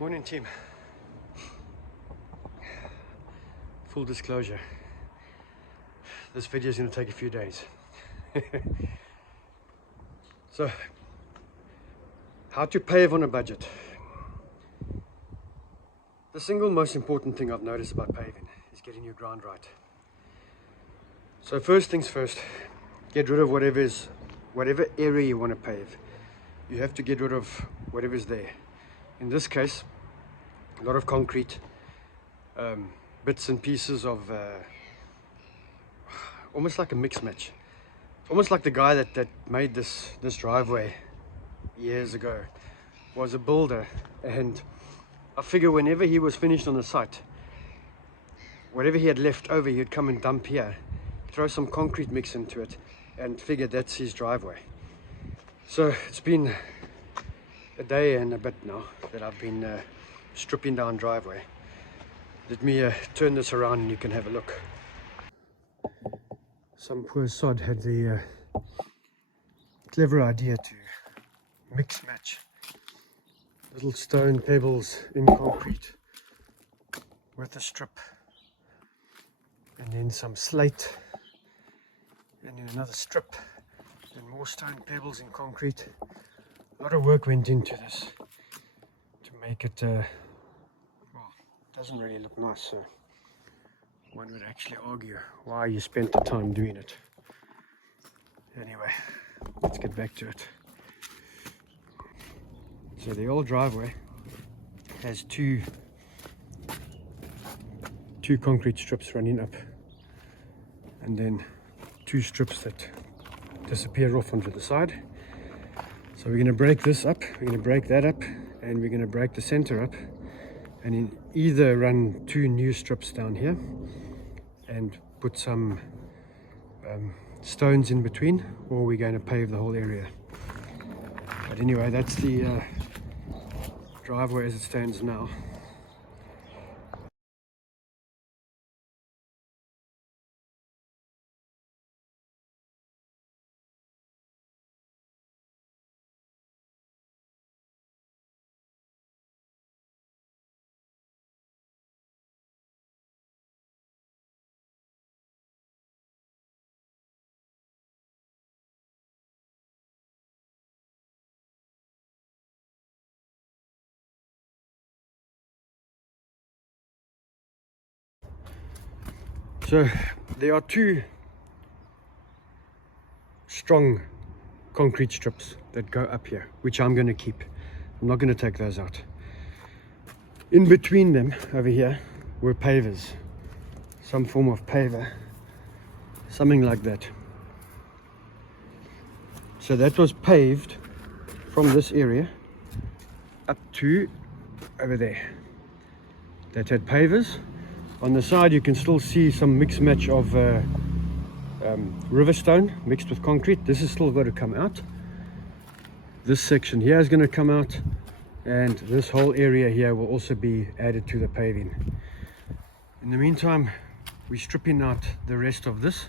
Morning team. Full disclosure, this video is going to take a few days. So, how to pave on a budget. The single most important thing I've noticed about paving is getting your ground right. So first things first, get rid of whatever area you want to pave. You have to get rid of whatever's there. In this case, a lot of concrete, bits and pieces of almost like a mix match. Almost like the guy that made this driveway years ago was a builder, and I figure whenever he was finished on the site, whatever he had left over, he'd come and dump here, throw some concrete mix into it, and figure that's his driveway. So it's been a day and a bit now that I've been stripping down driveway. Let me turn this around and you can have a look. Some poor sod had the clever idea to mix match little stone pebbles in concrete with a strip, and then some slate, and then another strip, and more stone pebbles in concrete. A lot of work went into this to make it, well, it doesn't really look nice, so one would actually argue why you spent the time doing it. Anyway, let's get back to it. So the old driveway has two concrete strips running up, and then two strips that disappear off onto the side. So we're going to break this up, we're going to break that up, and we're going to break the center up, and then either run two new strips down here and put some stones in between, or we're going to pave the whole area. But anyway, that's the driveway as it stands now. So there are two strong concrete strips that go up here, which I'm going to keep. I'm not going to take those out. In between them over here were pavers, some form of paver, something like that. So that was paved from this area up to over there. That had pavers. On the side you can still see some mix match of river stone mixed with concrete. This is still got to come out. This section here is going to come out, and this whole area here will also be added to the paving. In the meantime, we're stripping out the rest of this,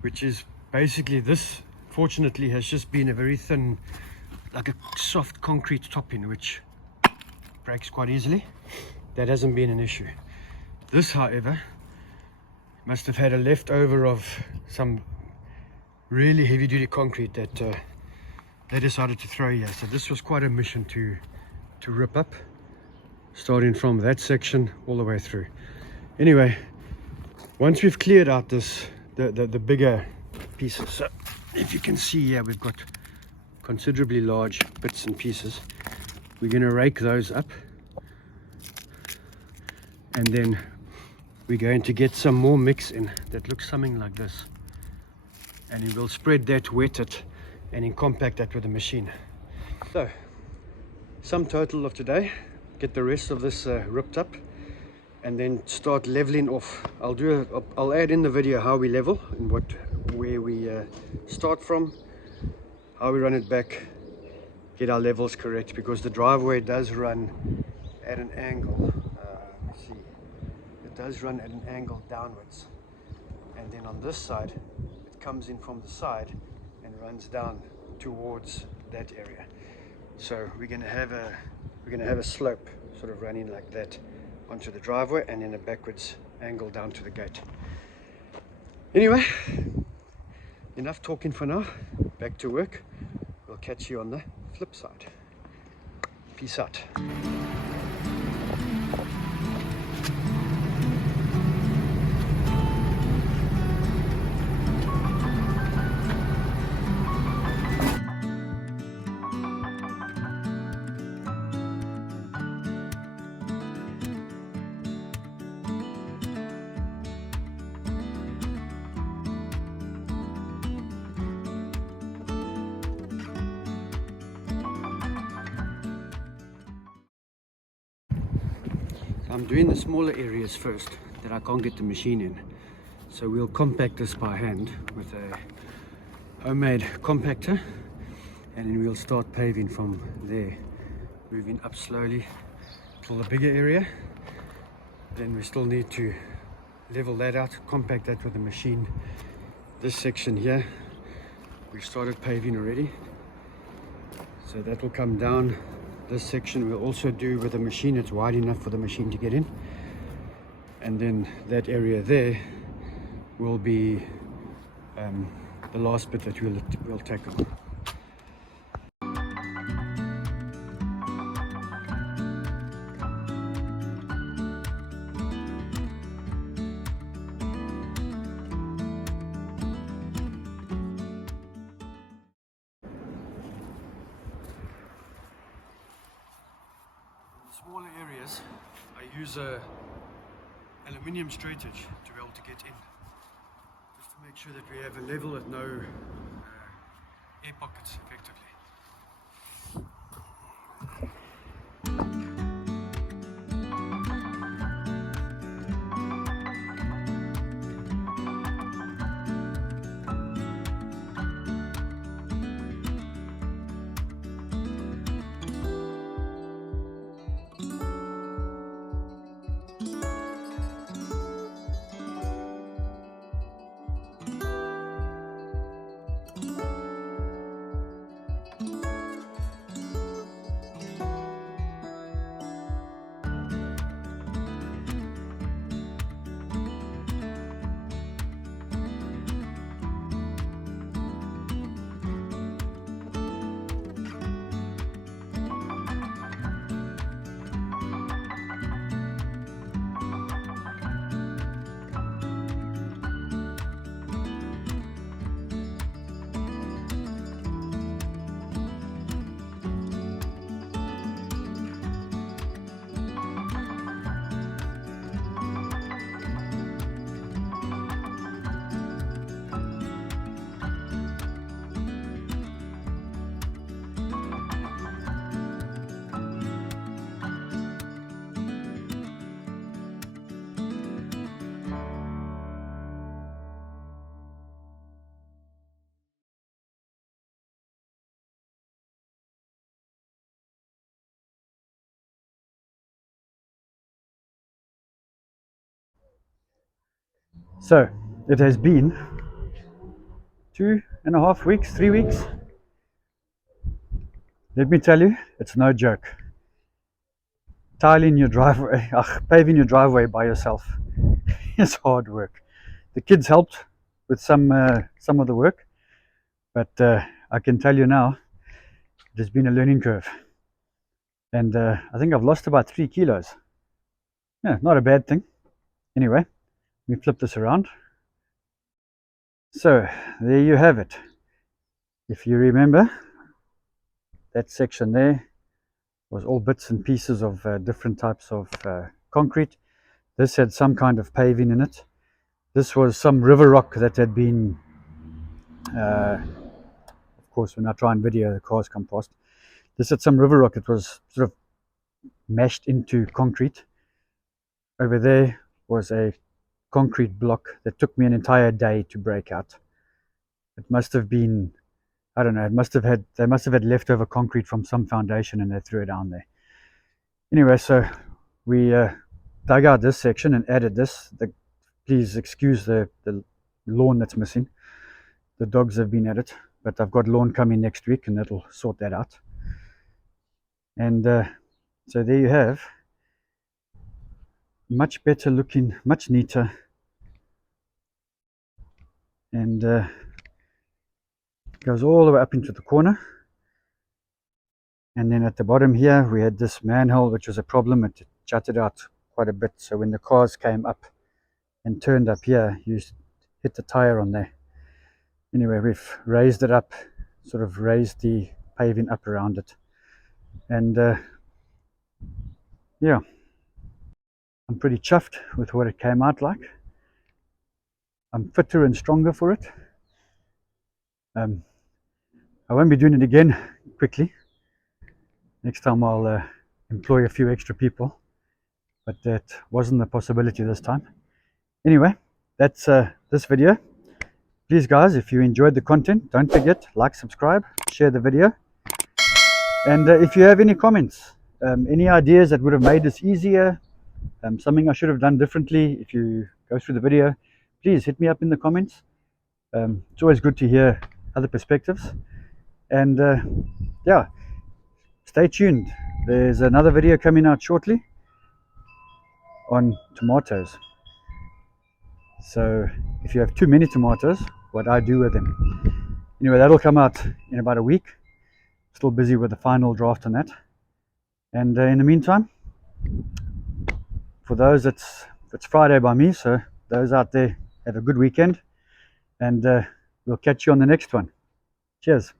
which is basically, this fortunately has just been a very thin, like a soft concrete topping, which breaks quite easily. That hasn't been an issue. This, however, must have had a leftover of some really heavy-duty concrete that they decided to throw here. So this was quite a mission to rip up, starting from that section all the way through. Anyway, once we've cleared out this, the bigger pieces, so if you can see here, we've got considerably large bits and pieces. We're going to rake those up, and then we're going to get some more mix in that looks something like this, and we will spread that, wet it, and then compact that with a machine. So, sum total of today, get the rest of this ripped up, and then start leveling off. I'll add in the video how we level and where we start from, how we run it back, get our levels correct, because the driveway does run at an angle. Let's see. Does run at an angle downwards, and then on this side it comes in from the side and runs down towards that area. So we're going to have a slope. sort of running like that onto the driveway, and then a backwards angle down to the gate. Anyway, enough talking for now. Back to work. We'll catch you on the flip side. Peace out. I'm doing the smaller areas first that I can't get the machine in. So we'll compact this by hand with a homemade compactor, and then we'll start paving from there, moving up slowly till the bigger area. Then we still need to level that out, compact that with the machine. This section here, we started paving already, so that will come down. This section we'll also do with a machine. It's wide enough for the machine to get in, and then that area there will be the last bit that we'll tackle. Smaller areas, I use a aluminium straightedge to be able to get in, just to make sure that we have a level with no air pockets effectively. So it has been 2.5 weeks, 3 weeks. Let me tell you, it's no joke. Tiling your driveway, paving your driveway by yourself is hard work. The kids helped with some of the work, but I can tell you now, it has been a learning curve. And I think I've lost about 3 kilos. Yeah, not a bad thing. Anyway, let me flip this around. So there you have it. If you remember, that section there was all bits and pieces of different types of concrete. This had some kind of paving in it. This was some river rock that had been, of course, when I try and video, the cars come past. This had some river rock that was sort of mashed into concrete. Over there was a concrete block that took me an entire day to break out. It must have been, I don't know, they must have had leftover concrete from some foundation and they threw it down there. Anyway, so we dug out this section and added this. Please excuse the lawn that's missing. The dogs have been at it, but I've got lawn coming next week and that'll sort that out. And so there you have much better looking, much neater, and goes all the way up into the corner. And then at the bottom here we had this manhole, which was a problem. It jutted out quite a bit, so when the cars came up and turned up here, you hit the tire on there. Anyway, we've raised it up, sort of raised the paving up around it, and yeah, I'm pretty chuffed with what it came out like. I'm fitter and stronger for it. I won't be doing it again quickly. Next time I'll employ a few extra people, but that wasn't a possibility this time. Anyway, that's this video. Please guys, if you enjoyed the content, don't forget, like, subscribe, share the video, and if you have any comments, any ideas that would have made this easier, something I should have done differently, if you go through the video, please hit me up in the comments. It's always good to hear other perspectives, and yeah, stay tuned. There's another video coming out shortly on tomatoes. So if you have too many tomatoes, what I do with them. Anyway, that'll come out in about a week. Still busy with the final draft on that. And in the meantime, for those, it's Friday by me, so those out there, have a good weekend, and we'll catch you on the next one. Cheers.